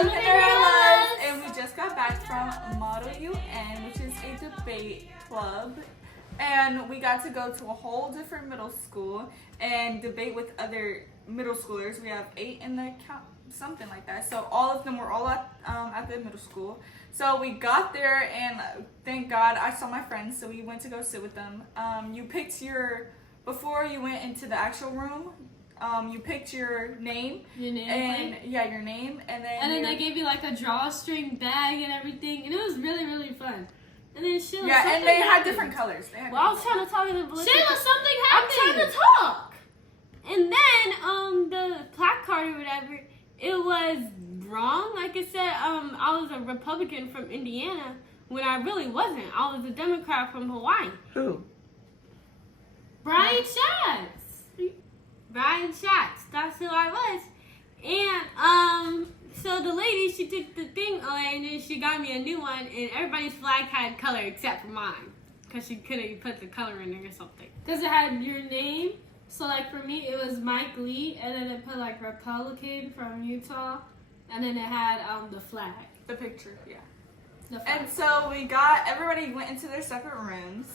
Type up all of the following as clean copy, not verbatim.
Cinderella's, and we just got back from Model UN, which is a debate club, and we got to go to a whole different middle school and debate with other middle schoolers. We have 8 in the count, something like that. So all of them were all at the middle school. So we got there, and thank God I saw my friends. So we went to go sit with them. You picked before you went into the actual room. You picked your name. Your name. And your name, and then they gave you like a drawstring bag and everything, and it was really, really fun. And then Sheila, and they had different colors. I was trying to talk to the Sheila, something happened. I'm trying to talk. And then the placard or whatever, it was wrong. Like I said, I was a Republican from Indiana when I really wasn't. I was a Democrat from Hawaii. Who? Brian Schatz. Brian Schatz. That's who I was. And so the lady, she took the thing away and then she got me a new one, and everybody's flag had color except for mine, because she couldn't put the color in there or something. Because it had your name. So like for me, it was Mike Lee, and then it put like Republican from Utah, and then it had the flag. The picture, yeah. The flag. And so everybody went into their separate rooms.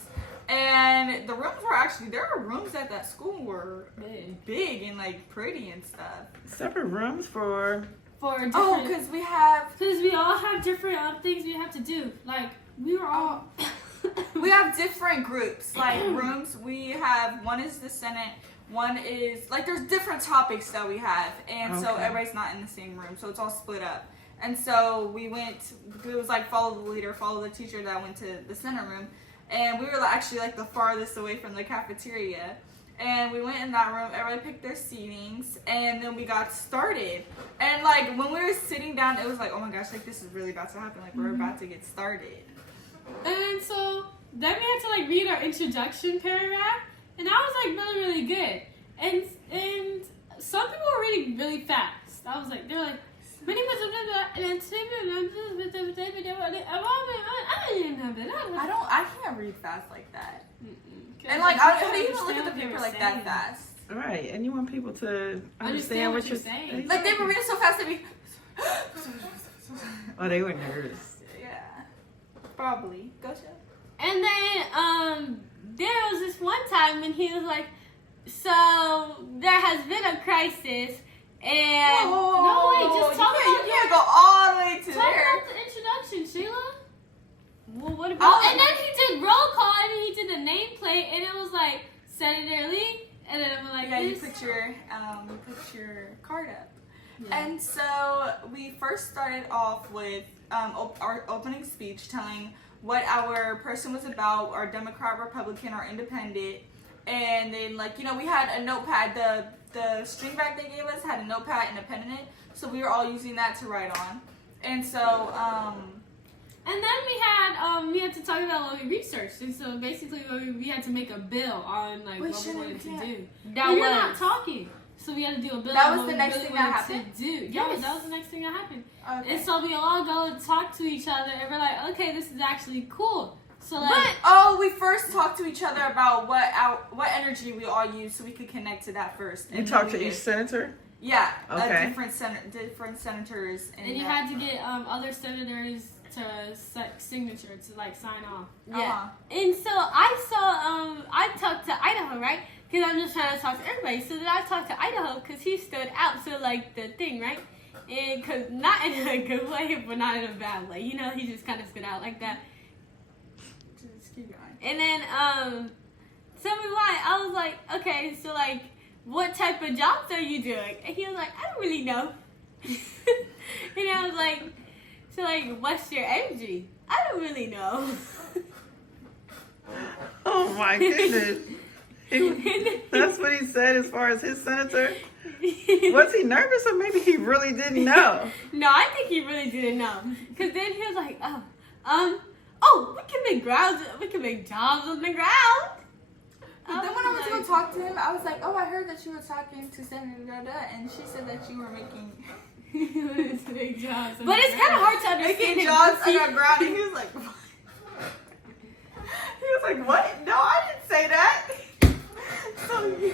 And the rooms were there were rooms at that school were big and like pretty and stuff. Separate rooms for different, because we all have different things we have to do. Like we were all we have different groups, like rooms. We have one is the Senate, one is like there's different topics that we have, and so everybody's not in the same room, so it's all split up. And so it was like follow the leader, follow the teacher that went to the Senate room. And we were actually like the farthest away from the cafeteria. And we went in that room, everybody picked their seatings, and then we got started. And like when we were sitting down, it was like, oh my gosh, like this is really about to happen. Like we're about to get started. And so then we had to like read our introduction paragraph, and that was like really, really good. And some people were reading really fast. I was like, they're like, my name is I can't read fast like that. And like I don't even look at the paper like that fast. right, and you want people to understand what you're saying. Like they were reading so fast that we Oh, they were nervous. Yeah. Probably. Go show. And then there was this one time when he was like, so there has been a crisis. And no, wait, just talk about you can't go all the way to talk there. about the introduction, Sheila. Well, what about? And then he did roll call, and then he did the nameplate, and it was like Senator Lee, and then I'm like, you put your card up. Yeah. And so we first started off with our opening speech, telling what our person was about, our Democrat, Republican, or Independent. And then, like, we had a notepad. The string bag they gave us had a notepad and a pen in it, so we were all using that to write on. And so, and then we had to talk about what we researched. And so basically, we had to make a bill on like what we wanted to do. You're not talking, so we had to do a bill. That was the next thing that happened. Yes, that was the next thing that happened. Okay. And so we all go and talk to each other, and we're like, okay, this is actually cool. So like, we first talked to each other about what energy we all use, so we could connect to that first. You talked to each senator? Yeah. Okay. Different senators. And you had to get other senators to signature to like sign off. Yeah. And so I talked to Idaho, right? Because I'm just trying to talk to everybody. So then I talked to Idaho because he stood out. So like the thing, right? And because not in a good way, but not in a bad way. He just kind of stood out like that. And then, tell me why. I was like, okay, so like, what type of jobs are you doing? And he was like, I don't really know. And I was like, so like, what's your energy? I don't really know. Oh my goodness. That's what he said as far as his senator? Was he nervous, or maybe he really didn't know? No, I think he really didn't know. Because then he was like, we can make jobs on the ground. But then when I went to go talk to him, I was like, I heard that you were talking to Senator Dada, and she said that you were making jobs. But it's kind of hard to understand. Making jobs on the ground, and he was like, what? He was like, what? No, I didn't say that. So you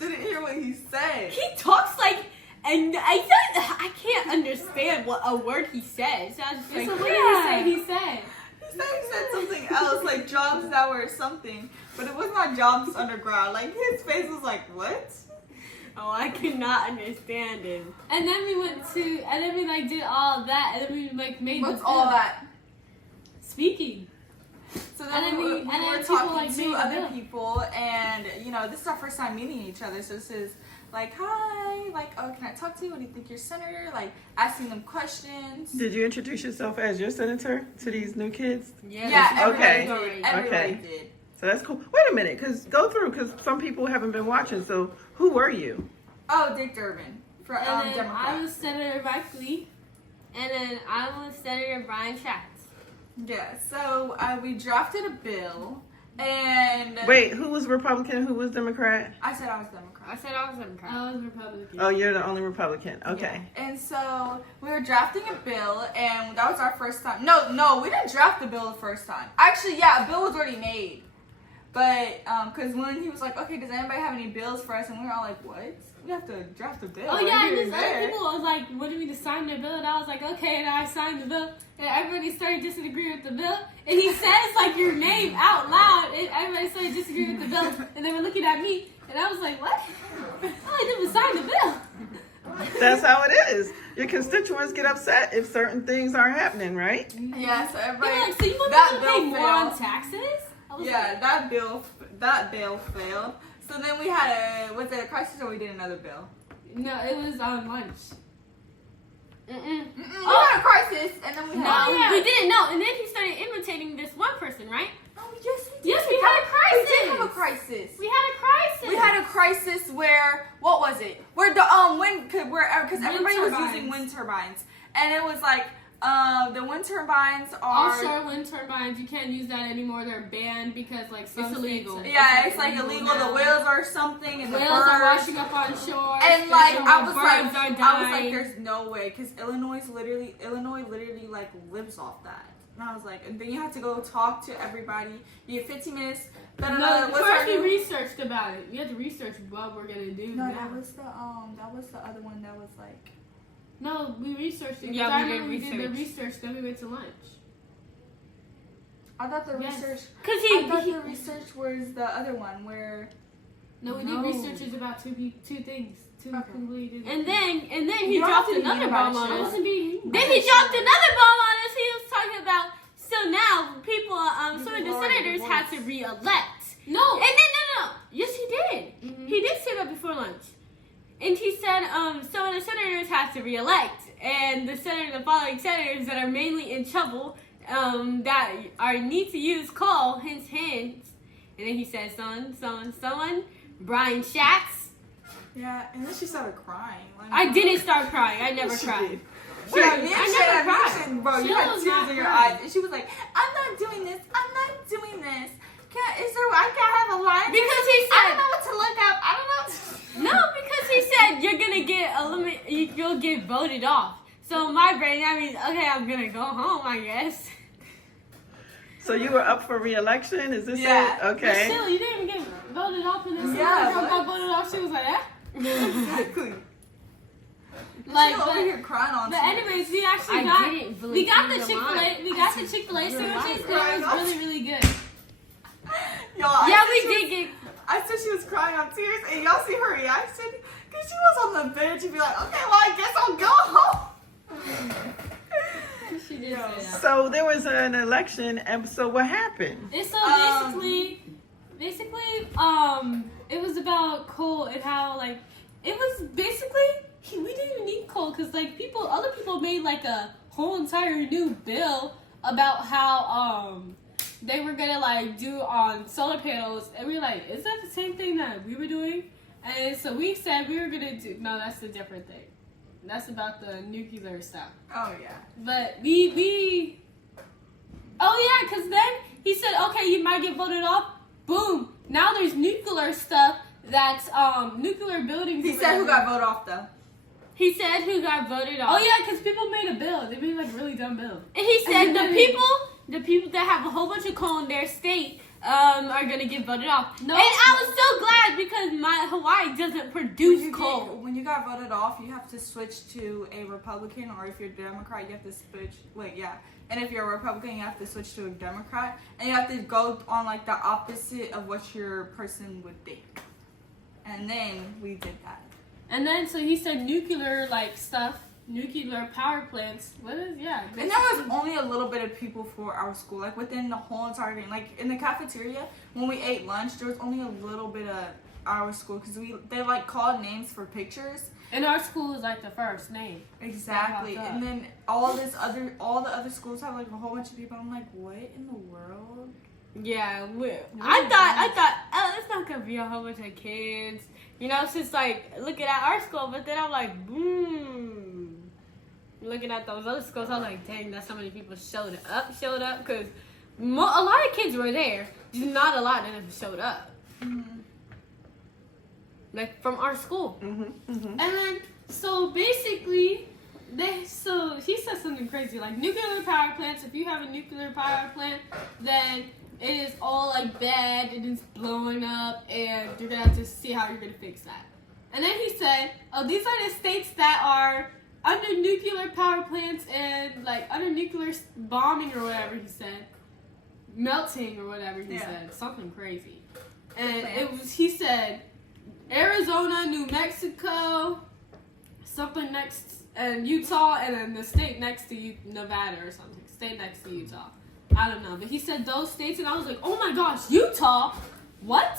didn't hear what he said. He talks like And I can't understand what a word he said. So I was just like, So what yeah. did he say? He said something else, like jobs that were something, but it was not jobs underground. Like his face was like, what? Oh, I could not understand him. And then we like did all that, and then we like made. What's all that? Speaking. So then we were talking to other people, and you know, this is our first time meeting each other. So this is like, hi, like, oh, can I talk to you? What do you think, your senator? Like asking them questions. Did you introduce yourself as your senator to these new kids? Yeah. Okay. Everybody did. So that's cool. Wait a minute, because some people haven't been watching. So who were you? Oh, Dick Durbin for And then Democrat. I was Senator Mike Lee, and then I was Senator Brian Schatz. Yeah. So we drafted a bill, and Wait, who was Republican? Who was Democrat? I said I was Democrat. I said I was Democrat. I was Republican. Oh, you're the only Republican. Okay. Yeah. And so we were drafting a bill, and that was our first time. No, we didn't draft the bill the first time. Actually, yeah, a bill was already made. But, because when he was like, okay, does anybody have any bills for us? And we were all like, what? We have to draft a bill. Oh, right yeah, here and other people was like, wanted me to sign the bill, and I was like, okay, and I signed the bill, and everybody started disagreeing with the bill, and he says, like, your name out loud, and everybody started disagreeing with the bill, and they were looking at me, and I was like, what? All I did was sign the bill. That's how it is. Your constituents get upset if certain things aren't happening, right? Yeah, so everybody. They were like, so you want that me to bill pay more on failed. taxes? I was Yeah, like, that bill failed. So then we had was it a crisis or we did another bill? no, it was on lunch. We had a crisis, and then we had. No, we didn't know. And then he started imitating this one person, right? Oh, yes, we did. Yes, we had a crisis. We did have a crisis. We had a crisis. We had a crisis where what was it? Where the wind because everybody was using wind turbines, and it was like the wind turbines are offshore wind turbines. You can't use that anymore. They're banned because like some it's illegal. states- Yeah, it's like illegal. now. The whales or something, and Whales the are birds. washing up on shore. And like I was birds are dying. like, there's no way because Illinois literally like lives off that. And I was like, and then you have to go talk to everybody. You get 15 minutes. No, first we researched about it. We had to research what we're gonna do. No, now. that was the other one that was like. No, we researched it. Yeah, I we did remember we did the research. research. Then we went to lunch. I thought the Yes. research. Cause I thought the research was the other one where. No, we No. did research about two things. Two Okay. completely. And then he You don't dropped have to be another mean bomb about on shit. us. I wasn't being. Then he dropped another bomb on us. He was talking about so now people, some of the lowered the senators had to voice. re-elect. No. And then no. Yes, he did. Mm-hmm. He did say that before lunch. And he said, some of the senators have to re-elect, and the following senators that are mainly in trouble, that need to use coal, hence. And then he said, someone, Brian Schatz. Yeah, and then she started crying. Like, I didn't start crying. I never She cried. did. She- I never cried. Bro, She you had was tears not in your crying. eyes, and she was like, "I'm not doing this. I'm not doing this. I can't have a line." Because he I said, don't know what to look up. I don't know. no, because he said you're gonna get you'll get voted off. So in my brain, I mean, okay, I'm gonna go home, I guess. So you were up for re-election? Is this Yeah. it? But Okay. still, you didn't even get voted off in this. Yeah, Girl but- got voted off. She was like, eh. Exactly. Like, She's over but, here crying on. but anyways, we actually we got the Chick-fil-A. We got the Chick-fil-A sandwiches. It was really, really good. Y'all, Yeah, we did get. I said she was crying on tears, and y'all see her reaction because she was on the bench. You'd be like, "Okay, well, I guess I'll go home." She did say that. So there was an election, and so what happened? And so basically, it was about coal and how like it was basically we didn't even need coal because like other people made like a whole entire new bill about how they were gonna like do on solar panels, and we were like, is that the same thing that we were doing? And so we said we were gonna do no, that's a different thing. That's about the nuclear stuff. Oh yeah. But we oh yeah, because then he said, okay, you might get voted off. Boom. Now there's nuclear stuff that's nuclear buildings. He said who got voted off though. He said who got voted off. Oh yeah, because people made a bill. They made like a really dumb bill. And he said the people that have a whole bunch of coal in their state are gonna get voted off. No, and I was so glad because my Hawaii doesn't produce coal. When you got voted off, you have to switch to a Republican, or if you're Democrat, you have to switch. And if you're a Republican, you have to switch to a Democrat, and you have to go on like the opposite of what your person would think. And then we did that. And then so he said nuclear stuff. Nuclear power plants. What is, yeah. And there was only a little bit of people for our school, like within the whole entire thing. Like in the cafeteria, when we ate lunch, there was only a little bit of our school because they like called names for pictures. And our school is like the first name. Exactly. And then all the other schools have like a whole bunch of people. I'm like, what in the world? Yeah, I thought, oh, it's not gonna be a whole bunch of kids. You know, it's just like looking at our school, but then I'm like, boom. Looking at those other schools, I was like, dang, that's so many people showed up, because a lot of kids were there, just not a lot of them showed up. Mm-hmm. Like, from our school. Mm-hmm. Mm-hmm. And then, so basically, he said something crazy, like nuclear power plants, if you have a nuclear power plant, then it is all like bad, it is blowing up, and you're gonna have to see how you're gonna fix that. And then he said, oh, these are the states that are under nuclear power plants and like under nuclear bombing or whatever he said, melting or whatever he said, something crazy. And he said Arizona, New Mexico, something next, and Utah, and then the state next to Nevada or something, state next to Utah. I don't know, but he said those states, and I was like, oh my gosh, Utah? What?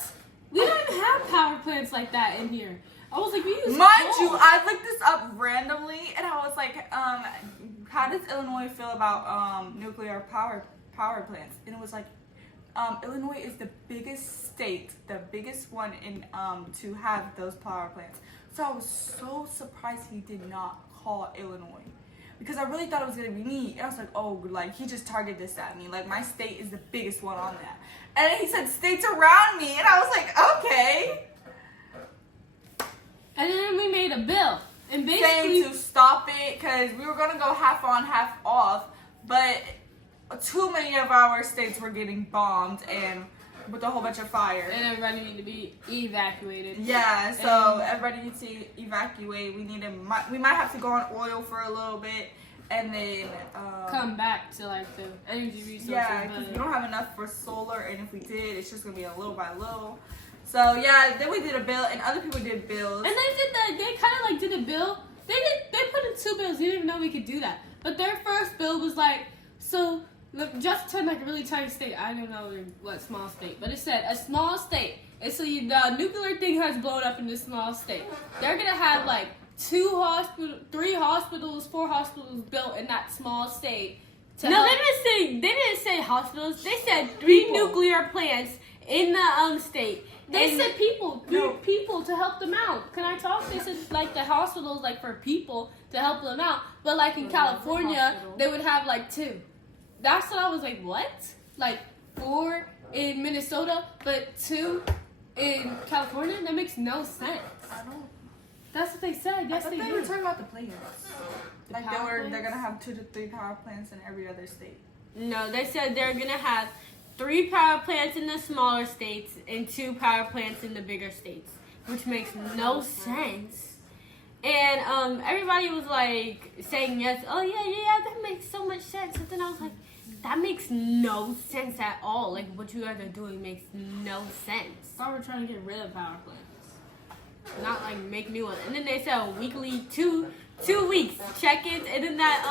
We don't even have power plants like that in here. I was like, we use Mind you, I looked this up randomly, and I was like, how does Illinois feel about nuclear power plants? And it was like, Illinois is the biggest state, the biggest one in to have those power plants. So I was so surprised he did not call Illinois, because I really thought it was gonna be me. And I was like, oh, like he just targeted this at me. Like my state is the biggest one on that. And then he said states around me, and I was like, okay. And then we made a bill, and basically saying to stop it because we were gonna go half on, half off, but too many of our states were getting bombed and with a whole bunch of fire. And everybody needed to be evacuated. Yeah, so everybody needs to evacuate. We might have to go on oil for a little bit and then come back to like the energy resources. Yeah, because we don't have enough for solar, and if we did, it's just gonna be a little by little. So yeah, then we did a bill, and other people did bills. And they kind of like did a bill. They put in 2 bills. You didn't even know we could do that. But their first bill was like, so look, just to like a really tiny state. I don't know what small state, but it said a small state. And so the nuclear thing has blown up in this small state. They're gonna have like 3 hospitals, 4 hospitals built in that small state. They didn't say hospitals. They said 3 nuclear plants in the state. They said people to help them out. Can I talk? They said like the hospitals like for people to help them out. But like in California, they would have like 2. That's what I was like, what? Like 4 in Minnesota, but 2 in California? That makes no sense. I don't. That's what they said. Yes, I thought they were talking about the plants. Like they're gonna have 2 to 3 power plants in every other state. No, they said they're gonna have 3 power plants in the smaller states and 2 power plants in the bigger states, which makes no sense. And everybody was like saying yes. Oh yeah, that makes so much sense. And then I was like, that makes no sense at all. Like what you guys are doing makes no sense. I thought we were trying to get rid of power plants. Not like make new ones. And then they said weekly 2 weeks check-ins, and then that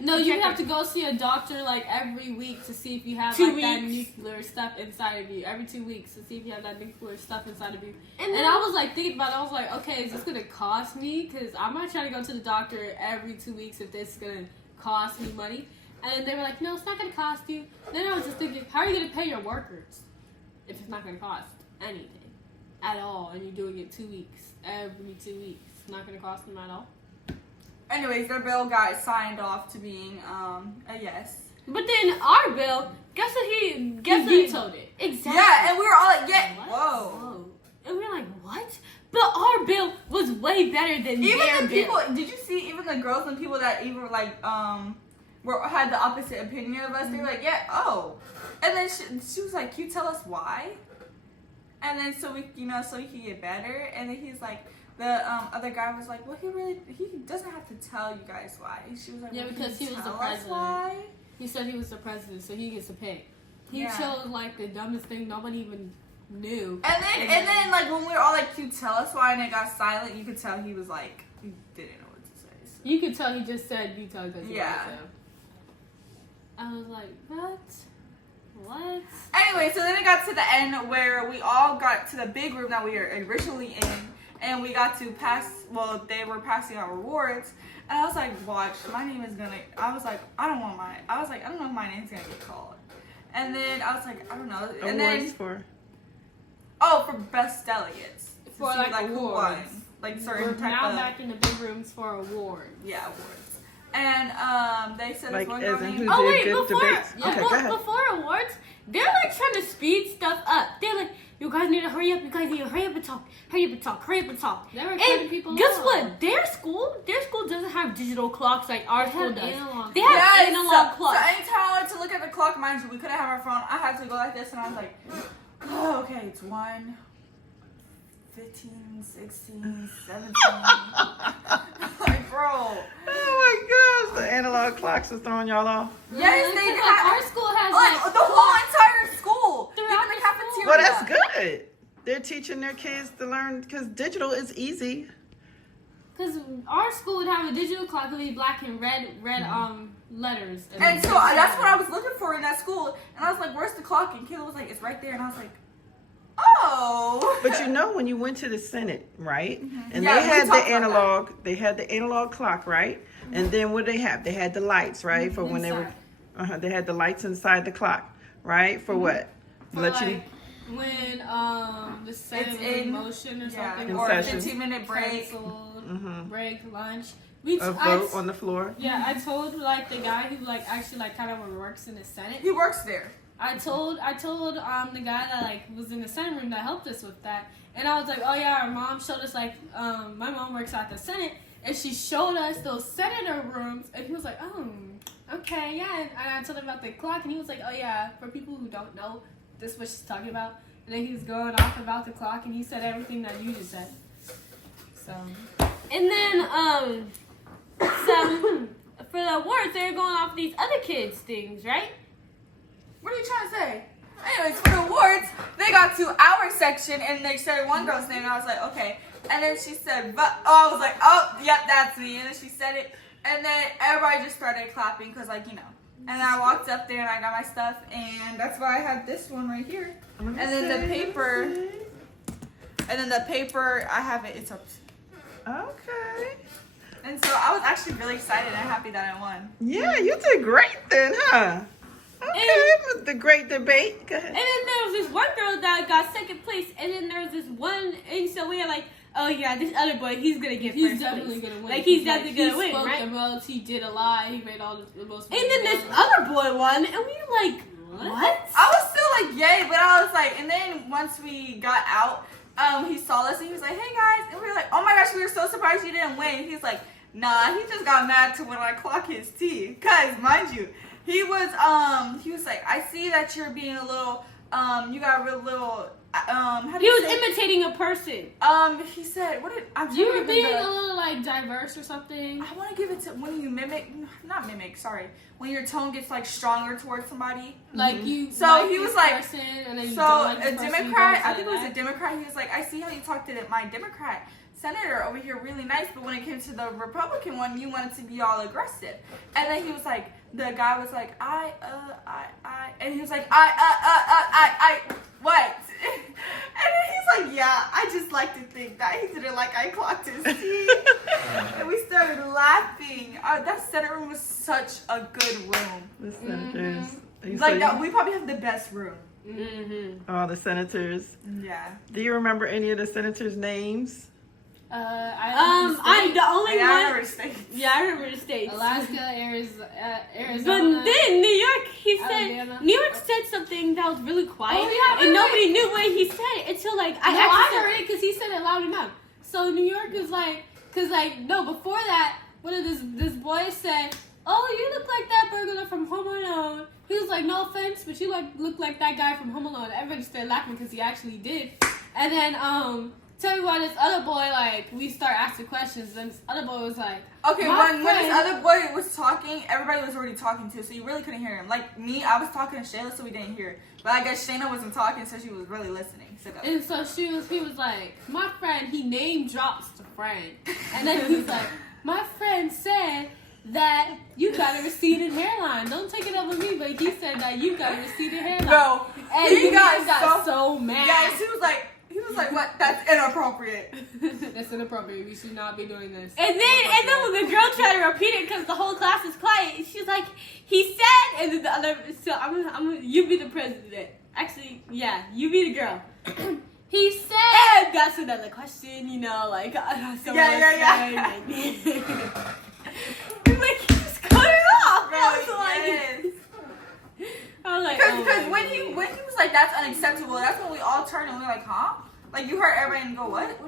no, you have to go see a doctor like every week to see if you have like that nuclear stuff inside of you. Every 2 weeks to see if you have that nuclear stuff inside of you. And I was like thinking about it. I was like, okay, is this gonna cost me? Because I'm not trying to go to the doctor every 2 weeks if this is gonna cost me money. And they were like, no, it's not gonna cost you. Then I was just thinking, how are you gonna pay your workers if it's not gonna cost anything at all? And you're doing it 2 weeks, every 2 weeks. It's not gonna cost them at all. Anyways, their bill got signed off to being a yes. But then our bill, guess what he vetoed it. Exactly. Yeah, and we were all like, yeah, What? whoa. And we were like, what? But our bill was way better than Even their the bill. people, did you see even the girls and people that even like had the opposite opinion of us. They were like, yeah, oh. And then she was like, can you tell us why? And then so we could get better. And then he's like, the other guy was like, well, he doesn't have to tell you guys why. She was like, Yeah, well, because he was the tell us president. why? He said he was the president, so he gets to pick. He Yeah. chose like the dumbest thing nobody even knew. And then like when we were all like, can you tell us why? And it got silent. You could tell he was like, he didn't know what to say. So. You could tell he just said you tell because Yeah. I was like, what? What? Anyway, so then it got to the end where we all got to the big room that we were originally in, and we got to pass. Well, they were passing out rewards, and I was like, "Watch, my name is gonna." I was like, "I don't know if my name's gonna get called." And then I was like, "I don't know." And Awards then for for best delegates For, to like, who awards. won, like certain We're type now of back in the big rooms for awards. awards. And they said like this one as girl in named. who Oh did wait, good before debates. Okay, go ahead. before awards, they're like trying to speed stuff up. They're like, you guys need to hurry up. You guys need to hurry up and talk. Hurry up and talk. Hurry up and talk. They were cutting And people guess off. what? Their school doesn't have digital clocks like our school have does. analog They have Yes, analog so clocks. anytime I wanted to look at the clock, mind you, we couldn't have our phone. I had to go like this, and I was like, oh, okay, it's 1, 15, 16, 17. Like, bro. Oh my gosh, the analog clocks was throwing y'all off. Yes, Really? they 'Cause, like, have. our school has Like, like the whole entire school. Throughout Even the the cafeteria. Well, that's good. They're teaching their kids to learn because digital is easy. Because our school would have a digital clock, it would be black and red letters. And so that's what I was looking for in that school. And I was like, where's the clock? And Kayla was like, it's right there. And I was like, oh. But you know when you went to the Senate, right? And Yeah, they we had the talked about analog. They had the analog clock, right? And then what did they have? They had the lights, right? For when they were. They had the lights inside the clock, right? For what? For Let like, you. when the Senate It's was in- in motion or something, In or a session. 15-minute break. canceled, break, lunch. A vote on the floor. Yeah, I told like the guy who like actually like kind of works in the Senate. He works there. I told the guy that like was in the Senate room that helped us with that, and I was like, oh yeah, our mom showed us like my mom works at the Senate, and she showed us those senator rooms, and he was like, oh, okay, yeah, and I told him about the clock, and he was like, oh yeah, for people who don't know, this is what she's talking about, and then he was going off about the clock, and he said everything that you just said. So, And then so for the awards, they're going off these other kids' things, right? What are you trying to say? Anyways, for the awards, they got to our section and they said one girl's name and I was like, okay. And then she said, I was like, oh, yep, that's me. And then she said it. And then everybody just started clapping because, like, you know. And I walked up there and I got my stuff. And that's why I have this one right here. And then the paper. And then the paper, I have it. It's up. Okay. And so I was actually really excited and happy that I won. Yeah, you did great then, huh? Okay, it was the great debate. Go ahead. And then there was this one girl that got second place, and then there was this one, and so we were like, oh yeah, this other boy, he's gonna get he's first definitely place. gonna win. Like, he's definitely gonna win, He spoke right? the most. He did a lot. He made all the most. And then this other boy won, and we were like, what? I was still like, yay, but I was like, and then once we got out, he saw us and he was like, hey guys, and we were like, oh my gosh, we were so surprised you didn't win. He's like, nah, he just got mad to when I clock his tea. Cause mind you, he was like, I see that you're being a little, you got a real little, how do He you was say? imitating a person. He said, what did, I'm You trying were to being remember. a little like diverse or something. I want to give it to when you not mimic, sorry. When your tone gets like stronger towards somebody. Like you. So like he was this like- person, and then you So don't like a this person, you Democrat, don't I say think it was a that. Democrat. He was like, I see how you talked to my Democrat senator over here really nice, but when it came to the Republican one, you wanted to be all aggressive. And then he was like, the guy was like, I, and he was like, I, what? And then he's like, yeah, I just like to think that he didn't like I clocked his teeth. And we started laughing. That Senate room was such a good room. The senators. You Like say- that, we probably have the best room. all the senators. Yeah. Do you remember any of the senators' names? I'm the only I one. remember states. Yeah, I remember the states. Alaska, Arizona. But then New York, he said, Alabama. New York said something that was really quiet, Oh, yeah, and right, nobody knew what he said until like I actually heard it because he said it loud enough. So New York is like, cause like no, before that, what did this boy said? oh, you look like that burglar from Home Alone. He was like, no offense, but you look like that guy from Home Alone. Everybody started laughing because he actually did. And then, tell me why this other boy, like, we start asking questions, and this other boy was like, okay, when this other boy was talking, everybody was already talking too, so you really couldn't hear him. Like me, I was talking to Shayla, so we didn't hear. But I guess Shayna wasn't talking, so she was really listening. So and so he was like, my friend, he name drops the friend. And then he's like, my friend said that you got a receded hairline. Don't take it up with me, but he said that you got a receded hairline. Bro, and he got so mad. Yes, he was like, what? That's inappropriate. That's inappropriate. We should not be doing this. And then when the girl tried to repeat it because the whole class was quiet, she's like, he said, and then the other, so I'm you be the president. Actually, yeah, you be the girl. He said, that's another question, you know, like, yeah. He's like, he just cut it off. Yes. I was like, Because when he was like, that's unacceptable, that's when we all turned and we were like, huh? Like, you heard everybody and go, what?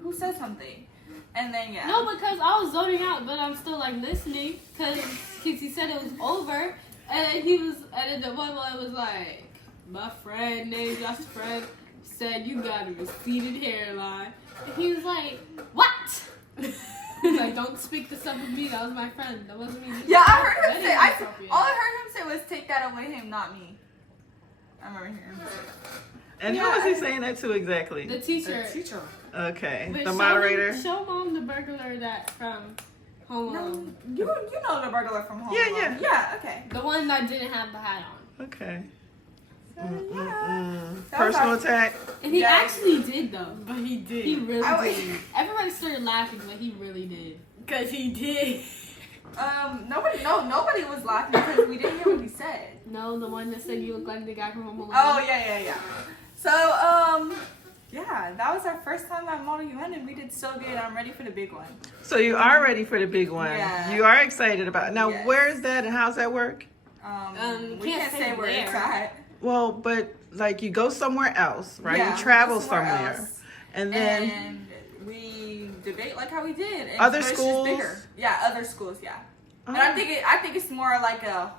Who said something? And then, yeah. No, because I was zoning out, but I'm still, like, listening, because he said it was over, and then the one boy was like, my friend, named Josh's friend, said you got a receded hairline. And he was like, what? He's like, don't speak this up with me, that was my friend, that wasn't me. Yeah, I heard him say, all I heard him say was, take that away him, not me. I remember hearing him say that. And who was he saying that to exactly? The teacher. Okay, But the moderator. Show mom the burglar that from Home Alone. You know the burglar from Home Yeah, Alone. yeah. Yeah, okay. The one that didn't have the hat on. Okay. So, yeah. That was Personal our- attack. And he Yeah. actually did, though. but he did. He really I was- did. Everybody started laughing, but he really did. Because he did. Nobody was laughing because we didn't hear what he said. No, the one that said you look like the guy from Home Alone. Oh, yeah. So, yeah, that was our first time at Model UN and we did so good. I'm ready for the big one. So you are ready for the big one. Yeah. You are excited about it. Now, Yes. where is that and how's that work? We can't say where it's at. Well, but like you go somewhere else, right? Yeah, you travel go somewhere somewhere. else. And then And we debate like how we did. And Other but it's just schools? bigger. Yeah, other schools, yeah. Oh, And I think it's more like a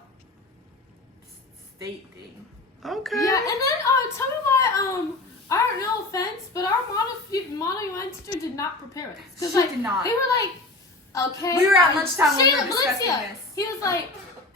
state thing. okay. Yeah, and then tell me why our no offense, but our model UN teacher did not prepare us. 'Cause, She like, did not. They were like, okay. We were at lunchtime when we were Shayla, discussing Valencia, this. he was like,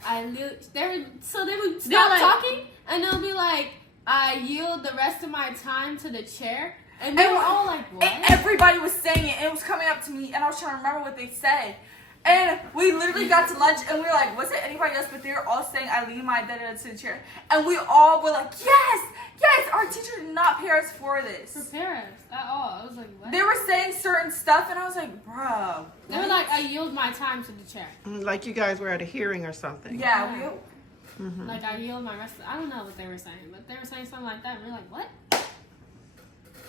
they would They're stop like- talking, and they'll be like, I yield the rest of my time to the chair. And they were all like, what? And everybody was saying it, and it was coming up to me, and I was trying to remember what they said. And we literally got to lunch, and we were like, was it anybody else? But they were all saying, I lean my da-da to the chair. And we all were like, yes, our teacher did not prepare us for this. Prepare us at all. I was like, what? They were saying certain stuff, and I was like, bro. They were like, I yield my time to the chair. Like you guys were at a hearing or something. Yeah, Like, I yield my rest. I don't know what they were saying, but they were saying something like that. And we're like, what?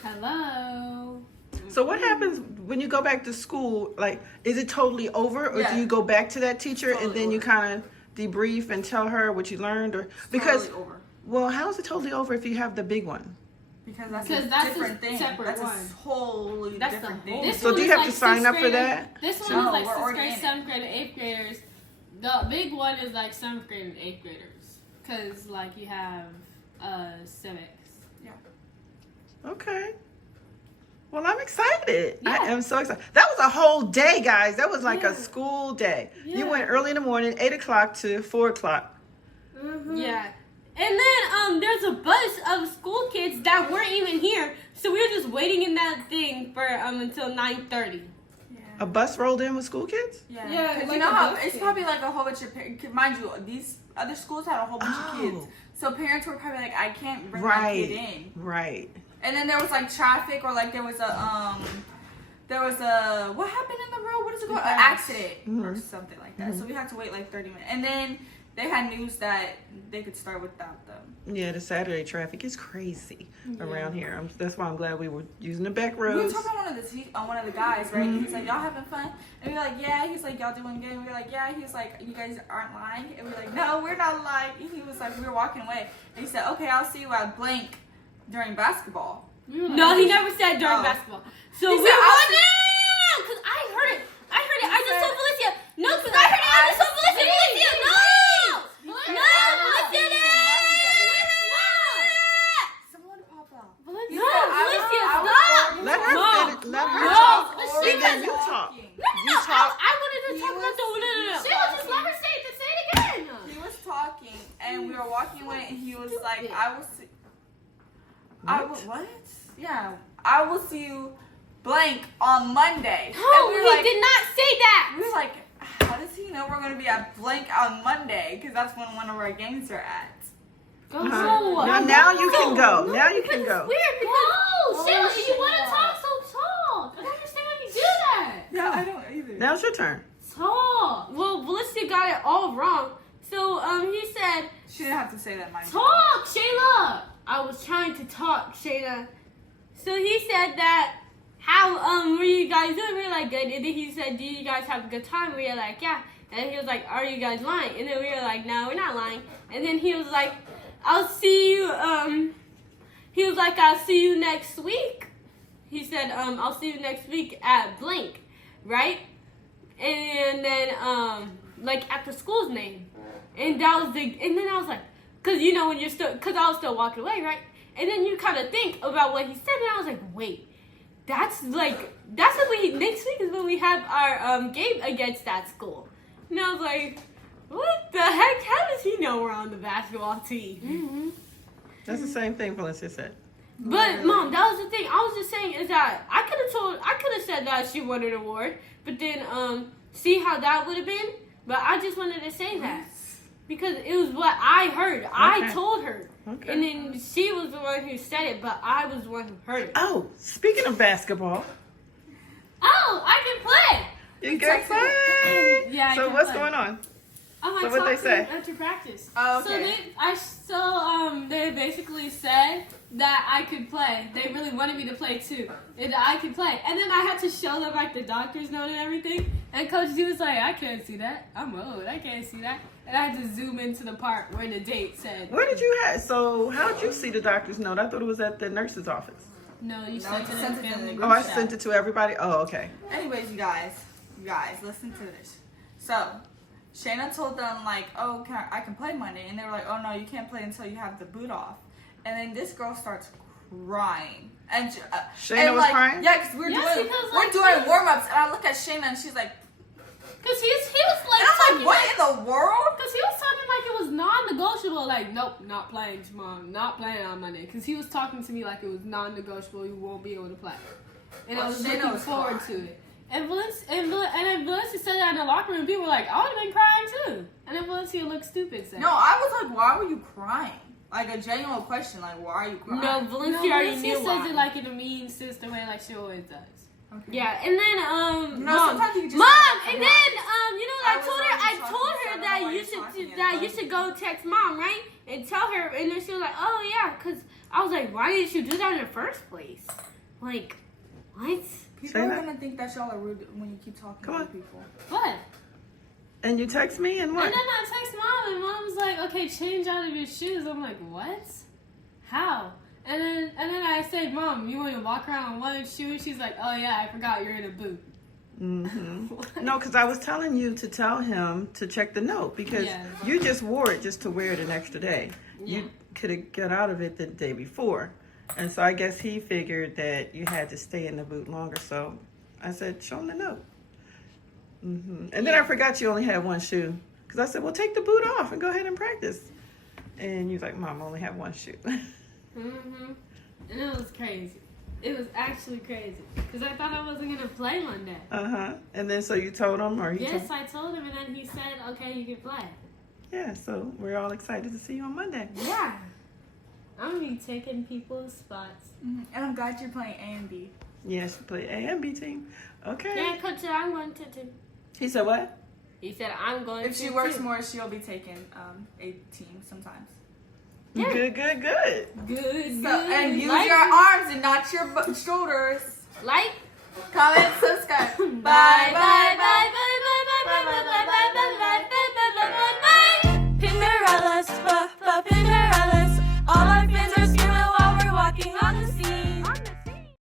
Hello. So what happens when you go back to school? Like, is it totally over, or Yeah. do you go back to that teacher and Totally then you over. kind of debrief and tell her what you learned, or because totally over. well, how is it totally over if you have the big one? Because that's Because a that's a different thing. separate That's one. a wholly That's different the thing. whole- This So one do you is have like to sign sixth up for graders. that? This one No, is like we're 6th already grade, in it. 7th grade, and 8th graders. The big one is like 7th grade and 8th graders. Because, like, you have civics. Okay. Well, I'm excited. I Yeah. am so excited. That was a whole day, guys. That was like Yeah. a school day. You Yeah. went early in the morning, 8 o'clock to 4 o'clock. Yeah. And then there's a bus of school kids that weren't even here. So we were just waiting in that thing for until 9:30. A bus rolled in with school kids? Yeah, Yeah, because like you know a how bus it's kid. probably like a whole bunch of parents. Mind you, these other schools had a whole bunch of kids, Oh. so parents were probably like, I can't bring my Right. kid in. Right. And then there was like traffic, or like there was a what happened in the road? What is it called? An accident or something like that. So we had to wait like 30 minutes, and then they had news that they could start without them. Yeah, the Saturday traffic is crazy around here. That's why I'm glad we were using the back We were roads. talking to one of the guys, right? And he's like, y'all having fun? And we were like, yeah. He's like, y'all doing good? And we were like, yeah. He's like, you guys aren't lying? And we were like, no, we're not lying. And he was like, we were walking away. And he said, okay, I'll see you at blank during basketball. We were like, No, he never said during Oh. basketball. So He we said, were I'll no, because I heard it. I He just said- told Felicia. No, because said, I heard it. I just told Felicia. What? Yeah. I will see you blank on Monday. No, And he did not say that. We were like, how does he know we're going to be at blank on Monday? Because that's when one of our games are at. Go. Now you can go. Now you can go. It's weird because Sheila, if you want to talk, so talk. I don't understand why you do that. Yeah, I don't either. Now it's your turn. Talk. Well, Valencia got it all wrong. So he said, She didn't have to say that, mind you. talk, Shayla. I was trying to talk, Shayla. So he said that, how were you guys doing? We were like, good. And then he said, do you guys have a good time? We were like, yeah. And he was like, are you guys lying? And then we were like, no, we're not lying. And then he was like, I'll see you, he was like, I'll see you next week. He said, I'll see you next week at blank, right? And then, like, after school's name. And that was and then I was like, cause you know when you're still, cause I was still walking away, right? And then you kind of think about what he said, and I was like, wait, that's when next week is when we have our game against that school. And I was like, what the heck? How does he know we're on the basketball team? Mm-hmm. That's the same thing Valencia said. But Mom, that was the thing. I was just saying is that I could have said that she won an award, but then see how that would have been. But I just wanted to say that because it was what I heard. Okay. I told her, and then she was the one who said it, but I was the one who heard it. Oh, speaking of basketball. Oh, I can play. You can play. Yeah. So what's going on? Oh, I So what'd they talked to say? them after practice. Oh, okay. They basically said that I could play. They really wanted me to play too, and that I could play. And then I had to show them like the doctor's note and everything. And Coach G was like, "I can't see that. I'm old. I can't see that." And I had to zoom into the part where the date said. Where did you have? So how did you see the doctor's note? I thought it was at the nurse's office. No, you No, sent you it sent in it the in family the group Oh, I chat. sent it to everybody. Oh, okay. Anyways, you guys, listen to this. So, Shayna told them like, oh, I can play Monday, and they were like, oh no, you can't play until you have the boot off. And then this girl starts crying, and Shayna was crying. Yeah, because we're doing warm ups, and I look at Shayna, and she's like, Cause he was like, and I'm like, what in the world? Because he was talking like it was non-negotiable. Like, nope, not playing tomorrow. Not playing on Monday. Because he was talking to me like it was non-negotiable. You won't be able to play. And I was looking forward to it. And Valencia said that in the locker room. People were like, I would have been crying too. And then Valencia looked stupid. Saying, No, I was like, why were you crying? Like a genuine question, like, why are you crying? no, Valencia already knew says why. it like in a mean sister way, like she always does. Okay. Yeah, and then No, Mom, sometimes you just and then I was told already her talking, so I don't know why that you're talking you should go text Mom, right, and tell her, and then she was like, oh yeah, cause I was like, why didn't you do that in the first place? Like, what? People are gonna think that y'all are rude when you keep talking to people. What? And you text me and what? And then I text Mom, and Mom's like, okay, change out of your shoes. I'm like, what? How? And then I said, Mom, you want to walk around in one shoe? And she's like, oh yeah, I forgot you're in a boot. Mm-hmm. No, because I was telling you to tell him to check the note because you just wore it just to wear it an extra day. Yeah. You could have got out of it the day before. And so I guess he figured that you had to stay in the boot longer. So I said, show him the note. Mm-hmm. And then I forgot you only had one shoe. Because I said, well, take the boot off and go ahead and practice. And you was like, Mom, I only have one shoe. Mm-hmm. And it was crazy. It was actually crazy. Because I thought I wasn't going to play Monday. Uh-huh. And then so you told him or he Yes, I told him, and then he said, okay, you can play. Yeah, so we're all excited to see you on Monday. Yeah. I'm going to be taking people's spots. Mm-hmm. And I'm glad you're playing A and B. Yes, you play A and B team. Okay. Yeah, Coach said I'm going to too. He said what? He said I'm going to. If she works more, she'll be taking a team sometimes. Yeah. Good. Good. So, and use Like- your arms and not your shoulders. Like. Comment, subscribe. Bye bye.